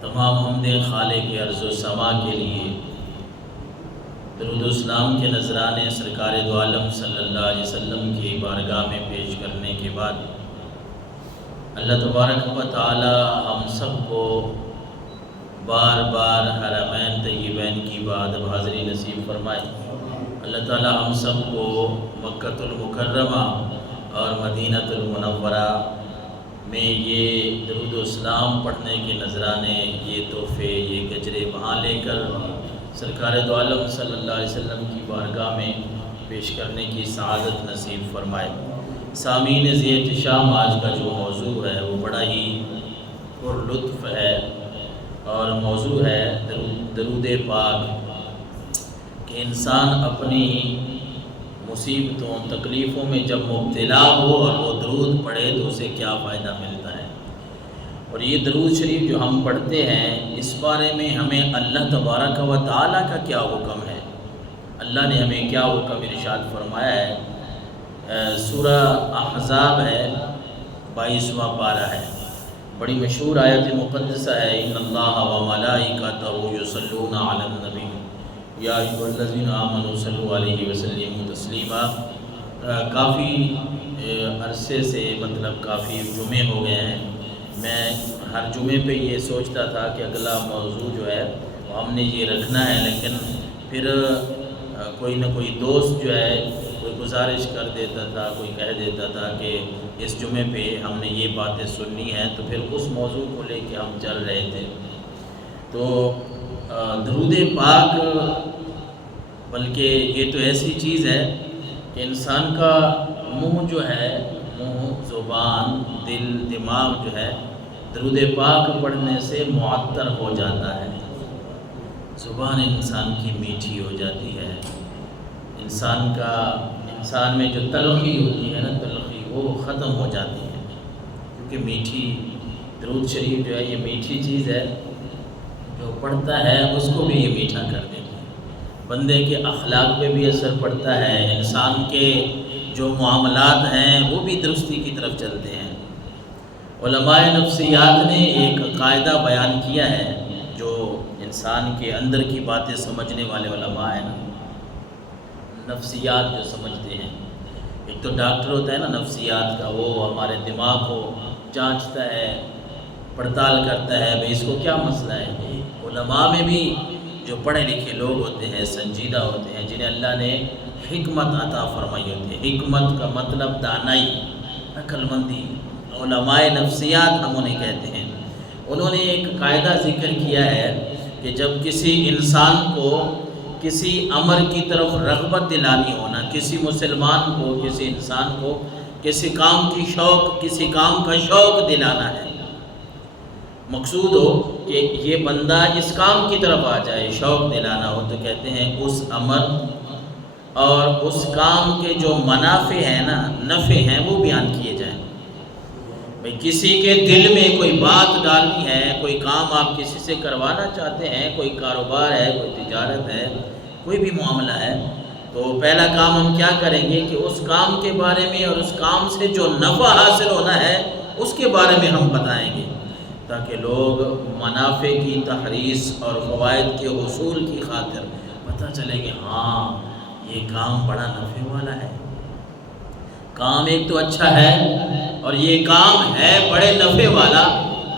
تمام حمدیں خالق ارض و سما کے لیے، درود و اسلام کے نذرانے سرکار دو عالم صلی اللہ علیہ وسلم کی بارگاہ میں پیش کرنے کے بعد اللہ تبارک و تعالی ہم سب کو بار بار حرمین طیبین کی بادب حاضری نصیب فرمائے۔ اللہ تعالی ہم سب کو مکۃ المکرمہ اور مدینۃ المنورہ میں یہ درود و اسلام پڑھنے کے نذرانے، یہ تحفے، یہ گجرے وہاں لے کر سرکار دو عالم صلی اللہ علیہ وسلم کی بارگاہ میں پیش کرنے کی سعادت نصیب فرمائے۔ سامعین ذی احتشام، آج کا جو موضوع ہے وہ بڑا ہی پر لطف ہے اور موضوع ہے درود پاک، کہ انسان اپنی مصیبتوں تکلیفوں میں جب مبتلا ہو اور وہ درود پڑھے تو اسے کیا فائدہ ملتا ہے۔ اور یہ درود شریف جو ہم پڑھتے ہیں، اس بارے میں ہمیں اللہ تبارک و تعالیٰ کا کیا حکم ہے، اللہ نے ہمیں کیا حکم ارشاد فرمایا ہے۔ سورہ احزاب ہے، 22واں پارہ ہے، بڑی مشہور آیت مقدسہ ہے۔ ان اللہ و ملائکتہ یصلون علی النبی یا ایھا الذین آمنوا صلوا علیہ وسلموا تسلیما۔ کافی عرصے سے، مطلب کافی جمعے ہو گئے ہیں، میں ہر جمعے پہ یہ سوچتا تھا کہ اگلا موضوع جو ہے وہ ہم نے یہ رکھنا ہے، لیکن پھر کوئی نہ کوئی دوست جو ہے کوئی گزارش کر دیتا تھا، کوئی کہہ دیتا تھا کہ اس جمعے پہ ہم نے یہ باتیں سننی ہیں، تو پھر اس موضوع کو لے کے ہم چل رہے تھے۔ تو درود پاک، بلکہ یہ تو ایسی چیز ہے کہ انسان کا منہ جو ہے، منہ، زبان، دل، دماغ جو ہے درود پاک پڑھنے سے معطر ہو جاتا ہے۔ زبان انسان کی میٹھی ہو جاتی ہے، انسان میں جو تلخی ہوتی ہے نا، تلخی وہ ختم ہو جاتی ہے، کیونکہ میٹھی درود شریف جو ہے یہ میٹھی چیز ہے، جو پڑھتا ہے اس کو بھی یہ میٹھا کر دیتی ہے، بندے کے اخلاق پہ بھی اثر پڑتا ہے، انسان کے جو معاملات ہیں وہ بھی درستی کی طرف چلتے ہیں۔ علماء نفسیات نے ایک قاعدہ بیان کیا ہے، جو انسان کے اندر کی باتیں سمجھنے والے علماء ہیں، نفسیات جو سمجھتے ہیں، ایک تو ڈاکٹر ہوتا ہے نا نفسیات کا، وہ ہمارے دماغ کو جانچتا ہے، پڑتال کرتا ہے، بھئی اس کو کیا مسئلہ ہے۔ علماء میں بھی جو پڑھے لکھے لوگ ہوتے ہیں، سنجیدہ ہوتے ہیں، جنہیں اللہ نے حکمت عطا فرمائی ہوتی ہے۔ حکمت کا مطلب دانائی، عقل مندی، علماء نفسیات ہم انہیں کہتے ہیں۔ انہوں نے ایک قاعدہ ذکر کیا ہے کہ جب کسی انسان کو کسی امر کی طرف رغبت دلانی ہونا، کسی مسلمان کو، کسی انسان کو کسی کام کی شوق، کسی کام کا شوق دلانا ہے، مقصود ہو کہ یہ بندہ اس کام کی طرف آ جائے، شوق دلانا ہو، تو کہتے ہیں اس امر اور اس کام کے جو منافع ہیں نا، نفع ہیں، وہ بیان کیے جائیں۔ بھئی کسی کے دل میں کوئی بات ڈالنی ہے، کوئی کام آپ کسی سے کروانا چاہتے ہیں، کوئی کاروبار ہے، کوئی تجارت ہے، کوئی بھی معاملہ ہے، تو پہلا کام ہم کیا کریں گے کہ اس کام کے بارے میں اور اس کام سے جو نفع حاصل ہونا ہے اس کے بارے میں ہم بتائیں گے، تاکہ لوگ منافع کی تحریص اور فوائد کے حصول کی خاطر پتہ چلے کہ ہاں یہ کام بڑا نفع والا ہے، کام ایک تو اچھا ہے اور یہ کام ہے بڑے نفع والا۔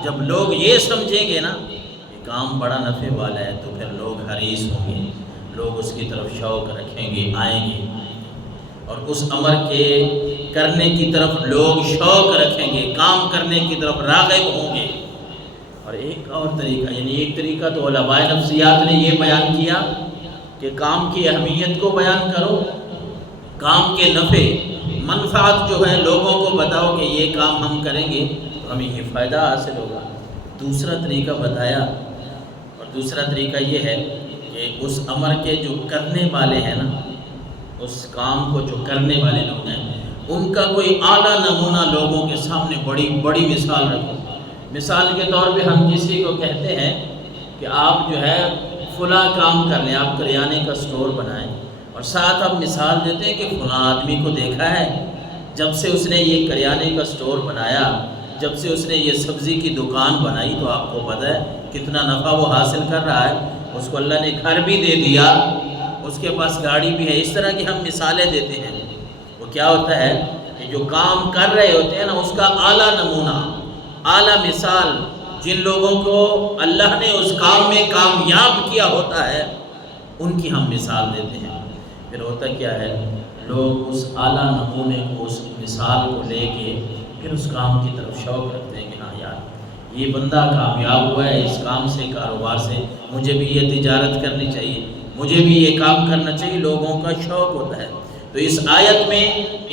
جب لوگ یہ سمجھیں گے نا یہ کام بڑا نفع والا ہے، تو پھر لوگ حریص ہوں گے، لوگ اس کی طرف شوق رکھیں گے، آئیں گے، اور اس امر کے کرنے کی طرف لوگ شوق رکھیں گے، کام کرنے کی طرف راغب ہوں گے۔ اور ایک اور طریقہ، یعنی ایک طریقہ تو علماء نفسیات نے یہ بیان کیا کہ کام کی اہمیت کو بیان کرو، کام کے نفع، منفعت جو ہے لوگوں کو بتاؤ کہ یہ کام ہم کریں گے تو ہمیں یہ فائدہ حاصل ہوگا۔ دوسرا طریقہ بتایا، اور دوسرا طریقہ یہ ہے کہ اس امر کے جو کرنے والے ہیں نا، اس کام کو جو کرنے والے لوگ ہیں، ان کا کوئی اعلیٰ نمونہ لوگوں کے سامنے بڑی بڑی مثال رکھو۔ مثال کے طور پہ ہم کسی کو کہتے ہیں کہ آپ جو ہے فلاں کام کر لیں، آپ کریانے کا سٹور بنائیں، اور ساتھ ہم مثال دیتے ہیں کہ فلاں آدمی کو دیکھا ہے، جب سے اس نے یہ کریانے کا سٹور بنایا جب سے اس نے یہ سبزی کی دکان بنائی تو آپ کو پتہ ہے کتنا نفع وہ حاصل کر رہا ہے. اس کو اللہ نے گھر بھی دے دیا، اس کے پاس گاڑی بھی ہے. اس طرح کی ہم مثالیں دیتے ہیں. وہ کیا ہوتا ہے کہ جو کام کر رہے ہوتے ہیں نا، اس کا اعلیٰ نمونہ، اعلیٰ مثال جن لوگوں کو اللہ نے اس کام میں کامیاب کیا ہوتا ہے، ان کی ہم مثال دیتے ہیں. پھر ہوتا کیا ہے، لوگ اس اعلیٰ نمونے کو، اس مثال کو لے کے پھر اس کام کی طرف شوق رکھتے ہیں کہ ہاں یار یہ بندہ کامیاب ہوا ہے اس کام سے، کاروبار سے، مجھے بھی یہ تجارت کرنی چاہیے، مجھے بھی یہ کام کرنا چاہیے. لوگوں کا شوق ہوتا ہے. تو اس آیت میں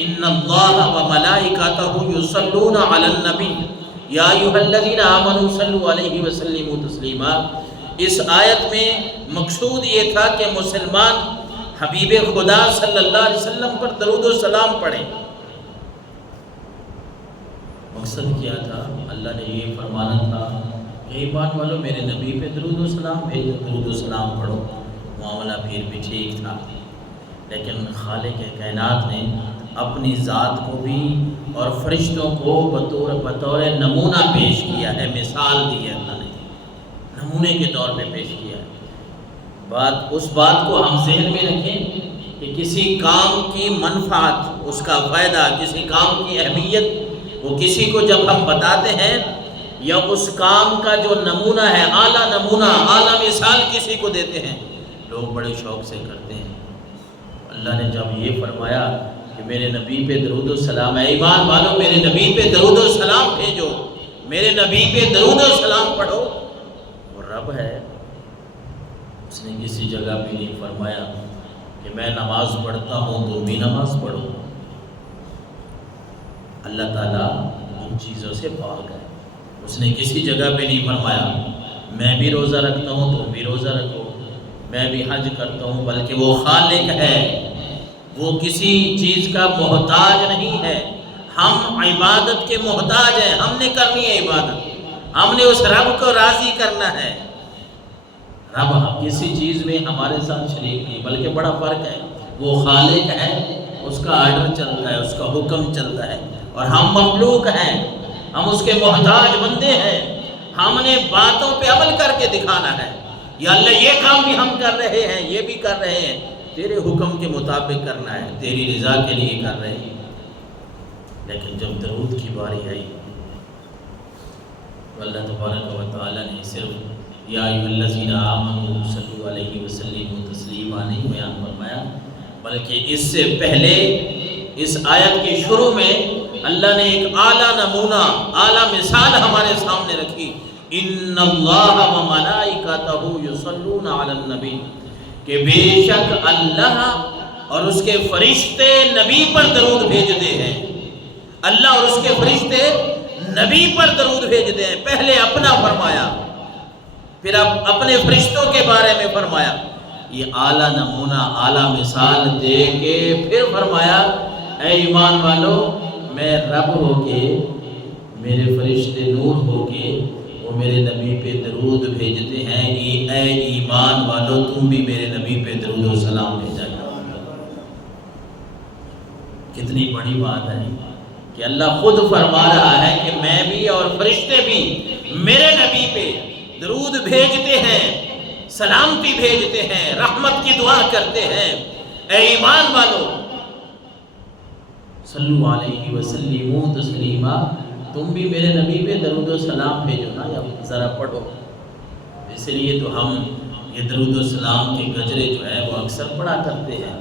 ان اللہ و ملائکتہ یصلون علی النبی یا ایھا الذین آمنوا صلوا علیہ وسلموا تسلیما. اس آیت میں مقصود یہ تھا کہ مسلمان حبیب خدا صلی اللہ علیہ وسلم پر درود و سلام پڑھیں. مقصد کیا تھا؟ اللہ نے یہ فرمانا تھا کہ ایمان والو میرے نبی پہ درود و سلام بھیجو، درود و سلام پڑھو. معاملہ پھر بھی ٹھیک تھا، لیکن خالق کائنات نے اپنی ذات کو بھی اور فرشتوں کو بطور نمونہ پیش کیا ہے، مثال دی ہے. اللہ نے نمونے کے طور پہ پیش کیا ہے. اس بات کو ہم ذہن میں رکھیں کہ کسی کام کی منفعت، اس کا فائدہ، کسی کام کی اہمیت وہ کسی کو جب ہم بتاتے ہیں یا اس کام کا جو نمونہ ہے، اعلیٰ نمونہ، اعلیٰ مثال کسی کو دیتے ہیں، لوگ بڑے شوق سے کرتے ہیں. اللہ نے جب یہ فرمایا کہ میرے نبی پہ درود و سلام، اے ایمان والو میرے نبی پہ درود و سلام بھیجو، میرے نبی پہ درود و سلام پڑھو. وہ رب ہے، اس نے کسی جگہ پہ نہیں فرمایا کہ میں نماز پڑھتا ہوں تو بھی نماز پڑھو. اللہ تعالیٰ ان چیزوں سے پاک ہے. اس نے کسی جگہ پہ نہیں فرمایا میں بھی روزہ رکھتا ہوں تم بھی روزہ رکھو، میں بھی حج کرتا ہوں، بلکہ وہ خالق ہے، وہ کسی چیز کا محتاج نہیں ہے. ہم عبادت کے محتاج ہیں، ہم نے کرنی ہے عبادت، ہم نے اس رب کو راضی کرنا ہے. رب کسی چیز میں ہمارے ساتھ شریک نہیں، بلکہ بڑا فرق ہے. وہ خالق ہے، اس کا آرڈر چلتا ہے، اس کا حکم چلتا ہے، اور ہم مخلوق ہیں، ہم اس کے محتاج بندے ہیں. ہم نے باتوں پہ عمل کر کے دکھانا ہے. یا اللہ یہ کام بھی ہم کر رہے ہیں، یہ بھی کر رہے ہیں، تیرے حکم کے مطابق کرنا ہے، تیری رضا کے لیے کر رہے ہیں. لیکن جب درود کی باری آئی تو اللہ تبارک و تعالیٰ نے صرف یا ایھا الذین آمنوا صلوا علیہ وسلموا تسلیما نہیں بیان فرمایا، بلکہ اس سے پہلے اس آیت کے شروع میں اللہ نے ایک اعلیٰ نمونہ، اعلیٰ مثال ہمارے سامنے رکھی. ان اللہ و ملائکتہ یصلون علی النبی، کہ بے شک اللہ اور اس کے فرشتے نبی پر درود بھیجتے ہیں. اللہ اور اس کے فرشتے نبی پر درود بھیجتے ہیں. پہلے اپنا فرمایا، پھر اب اپنے فرشتوں کے بارے میں فرمایا. یہ اعلیٰ نمونہ، اعلیٰ مثال دے کے پھر فرمایا اے ایمان والو میں رب ہو کے، میرے فرشتے نور ہو کے وہ میرے نبی پہ درود بھیجتے ہیں. اے ایمان والو تم بھی میرے نبی پہ درود و سلام بھیجا کرو. کتنی بڑی بات ہے کہ اللہ خود فرما رہا ہے کہ میں بھی اور فرشتے بھی میرے نبی پہ درود بھیجتے ہیں، سلامتی بھیجتے ہیں، رحمت کی دعا کرتے ہیں. اے ایمان والو صلو علیہ وسلموا تسلیما، تم بھی میرے نبی پہ درود و سلام بھیجو نا، یا ذرا پڑھو. اس لیے تو ہم یہ درود و سلام کے گجرے جو ہے وہ اکثر پڑھا کرتے ہیں.